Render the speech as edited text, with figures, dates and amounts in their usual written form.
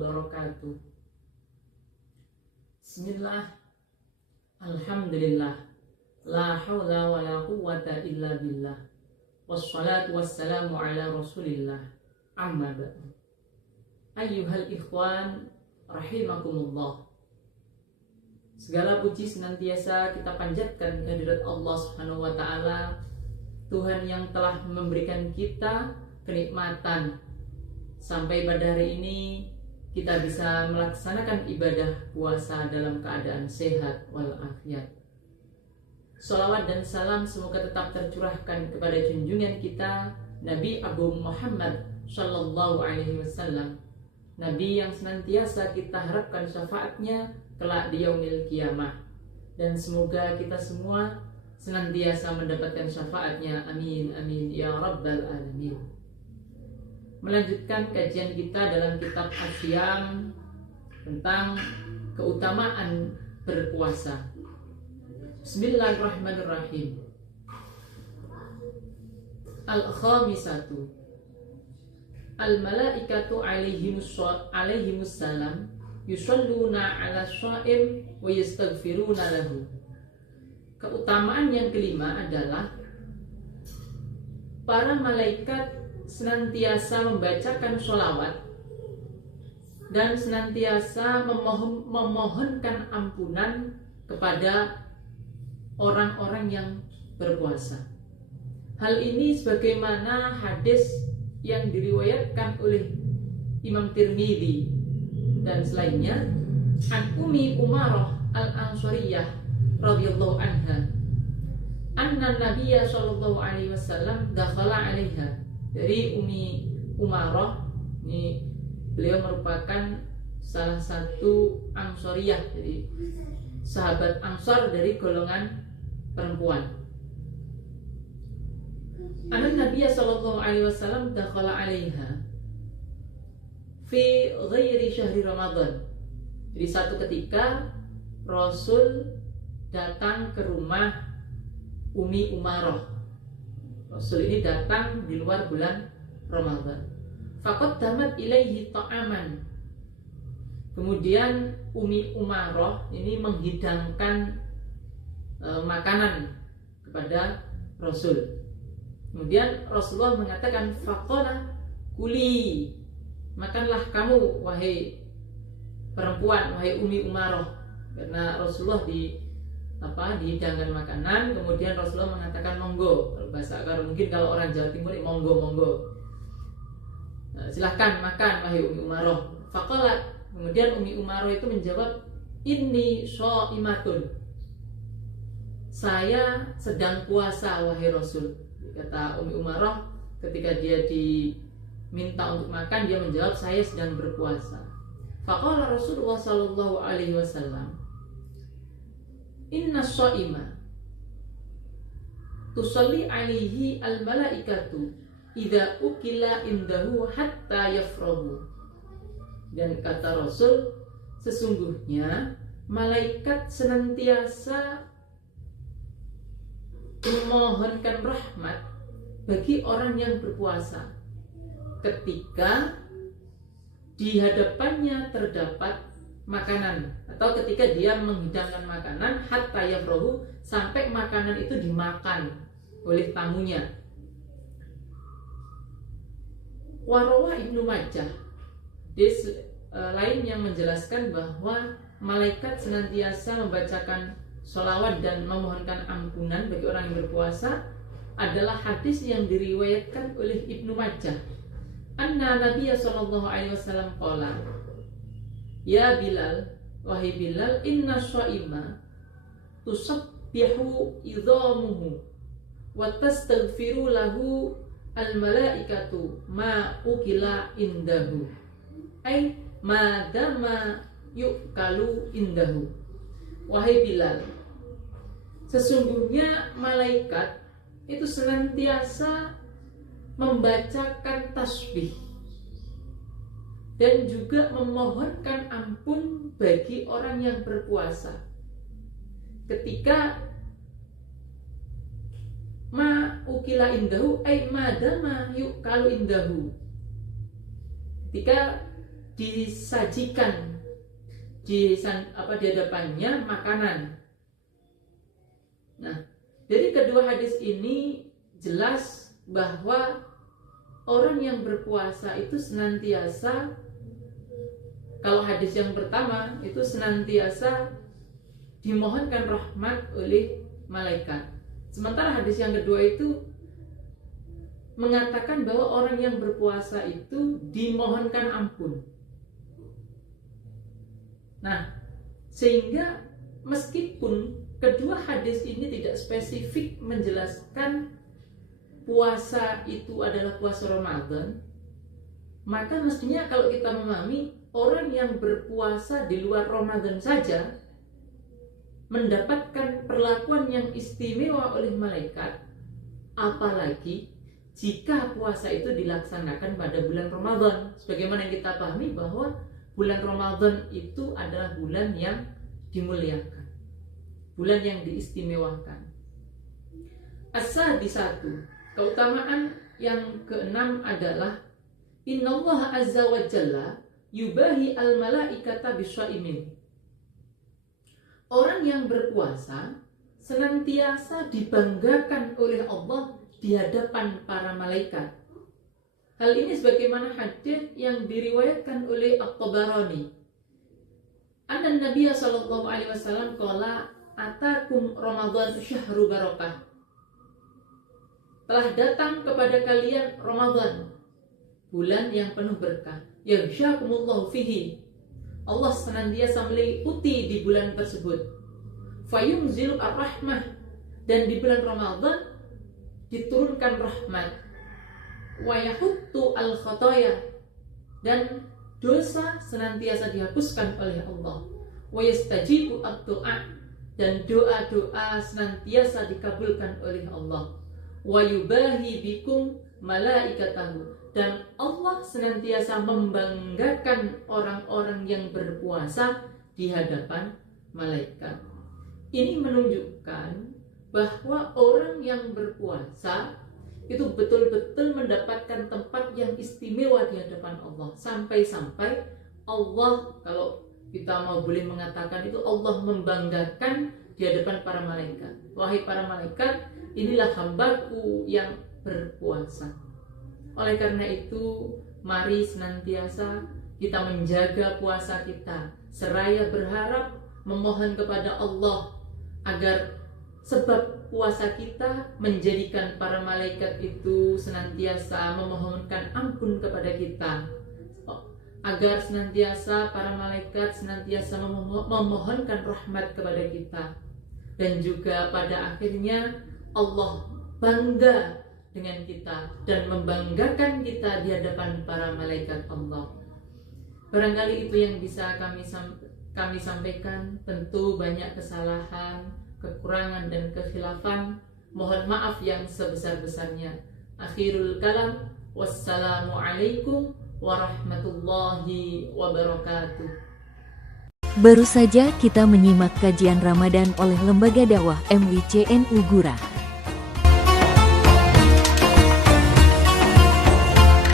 wabarakatuh. Bismillah, alhamdulillah, la hawla wa la quwwata illa billah, wassalatu wassalamu ala rasulillah, amma ba'du. Ayyuhal ikhwan, rahimakumullah. Segala puji senantiasa kita panjatkan kehadirat Allah Subhanahu wa taala, Tuhan yang telah memberikan kita kenikmatan sampai pada hari ini kita bisa melaksanakan ibadah puasa dalam keadaan sehat walafiat. Sholawat dan salam semoga tetap tercurahkan kepada junjungan kita Nabi Agung Muhammad Sallallahu Alaihi Wasallam, Nabi yang senantiasa kita harapkan syafaatnya kelak di yaumil kiamah, dan semoga kita semua senantiasa mendapatkan syafaatnya, amin amin ya rabbal alamin. Melanjutkan kajian kita dalam kitab As-Siyam tentang keutamaan berpuasa. Bismillahirrahmanirrahim. Al-khamisatu, al-malaikatu alaihimus salam yusalluna ala shaim wa yastaghfiruna lahu. Keutamaan yang kelima adalah para malaikat senantiasa membacakan sholawat dan senantiasa memohonkan ampunan kepada orang-orang yang berpuasa. Hal ini sebagaimana hadis yang diriwayatkan oleh Imam Tirmidzi dan selainnya, an Ummi Umarah al-Ansariyah radhiyallahu anha, anna Nabiyya sallallahu alaihi wasallam dakhala 'alaiha. Dari Ummi Umarah, ini beliau merupakan salah satu Ansariyah, jadi sahabat Ansar dari golongan perempuan. Anna Nabiyya sallallahu alaihi wasallam dakhala 'alaiha fi ghairi syahri Ramadan. Jadi satu ketika Rasul datang ke rumah Ummi Umarah. Rasul ini datang di luar bulan Ramadan. Faqaddamat ilaihi ta'aman. Kemudian Ummi Umarah ini menghidangkan makanan kepada Rasul. Kemudian Rasulullah mengatakan, faqala kuli, makanlah kamu wahai perempuan, wahai Ummi Umarah. Karena Rasulullah dihidangkan makanan, kemudian Rasulullah mengatakan monggo. Bahasa mungkin kalau orang Jawa Timur monggo. Silahkan makan wahai Ummi Umarah. Faqalat, kemudian Ummi Umarah itu menjawab, inni shaimatun, saya sedang puasa wahai Rasul. Kata Ummi Umarah, ketika dia diminta untuk makan, dia menjawab, saya sedang berpuasa. Faqala Rasulullah sallallahu alaihi wasallam, inna shaima tusalli alaihi al-malaikatu idza ukila indahu hatta yafrahu. Dan kata Rasul, sesungguhnya malaikat senantiasa memohonkan rahmat bagi orang yang berpuasa ketika di hadapannya terdapat makanan, atau ketika dia menghidangkan makanan hatta yafrahu, sampai makanan itu dimakan oleh tamunya. Warawah Ibnu Majah, lain yang menjelaskan bahwa malaikat senantiasa membacakan sholawat dan memohonkan ampunan bagi orang yang berpuasa adalah hadis yang diriwayatkan oleh Ibnu Majah. Anna Nabiyya sallallahu alaihi wasallam qala, ya Bilal, wahai Bilal, inna shaima tusabbihu idhamuhu wa tastaghfiru lahu al-malaikatu ma ukila indahu, ay madama yukalu indahu. Wahai Bilal, sesungguhnya malaikat itu senantiasa membacakan tasbih dan juga memohonkan ampun bagi orang yang berpuasa ketika ma ukila indahu ay madama yukalu indahu, ketika disajikan di hadapannya makanan. Nah, dari kedua hadis ini jelas bahwa orang yang berpuasa itu senantiasa, kalau hadis yang pertama itu senantiasa dimohonkan rahmat oleh malaikat. Sementara hadis yang kedua itu mengatakan bahwa orang yang berpuasa itu dimohonkan ampun. Nah, sehingga meskipun kedua hadis ini tidak spesifik menjelaskan puasa itu adalah puasa Ramadan, maka mestinya kalau kita memahami orang yang berpuasa di luar Ramadan saja mendapatkan perlakuan yang istimewa oleh malaikat, apalagi jika puasa itu dilaksanakan pada bulan Ramadan. Sebagaimana yang kita pahami bahwa bulan Ramadan itu adalah bulan yang dimuliakan, bulan yang diistimewakan. As-sadisatu, keutamaan yang keenam adalah innallaha azza wa jalla yubahi al-malaikata bisyaimin. Orang yang berpuasa senantiasa dibanggakan oleh Allah di hadapan para malaikat. Hal ini sebagaimana hadis yang diriwayatkan oleh At-Tabarani. Anna Nabiya sallallahu alaihi wasallam qala atakum Ramadan syahrul barakah. Telah datang kepada kalian Ramadan, bulan yang penuh berkah. Yaghsyakumullahu fihi. Allah senantiasa meliputi di bulan tersebut. Fayunzil ar-rahmah, dan di bulan Ramadan diturunkan rahmat. Wa yahuttu al-khataya, dan dosa senantiasa dihapuskan oleh Allah. Wa yastajibu ad-du'a, dan doa-doa senantiasa dikabulkan oleh Allah. Wa yubahi bikum malaikatahu, dan Allah senantiasa membanggakan orang-orang yang berpuasa di hadapan malaikat. Ini menunjukkan bahwa orang yang berpuasa itu betul-betul mendapatkan tempat yang istimewa di hadapan Allah. Sampai-sampai Allah, kalau kita mau boleh mengatakan itu, Allah membanggakan di hadapan para malaikat. Wahai para malaikat, inilah hambaku yang berpuasa. Oleh karena itu, mari senantiasa kita menjaga puasa kita, seraya berharap memohon kepada Allah agar sebab puasa kita menjadikan para malaikat itu senantiasa memohonkan ampun kepada kita, agar senantiasa para malaikat senantiasa memohonkan rahmat kepada kita, dan juga pada akhirnya Allah bangga dengan kita dan membanggakan kita di hadapan para malaikat Allah. Barangkali itu yang bisa kami sampaikan. Tentu banyak kesalahan, kekurangan dan kekhilafan. Mohon maaf yang sebesar-besarnya. Akhirul kalam, wassalamualaikum warahmatullahi wabarakatuh. Baru saja kita menyimak kajian Ramadan oleh Lembaga Dakwah MWCNU Gura.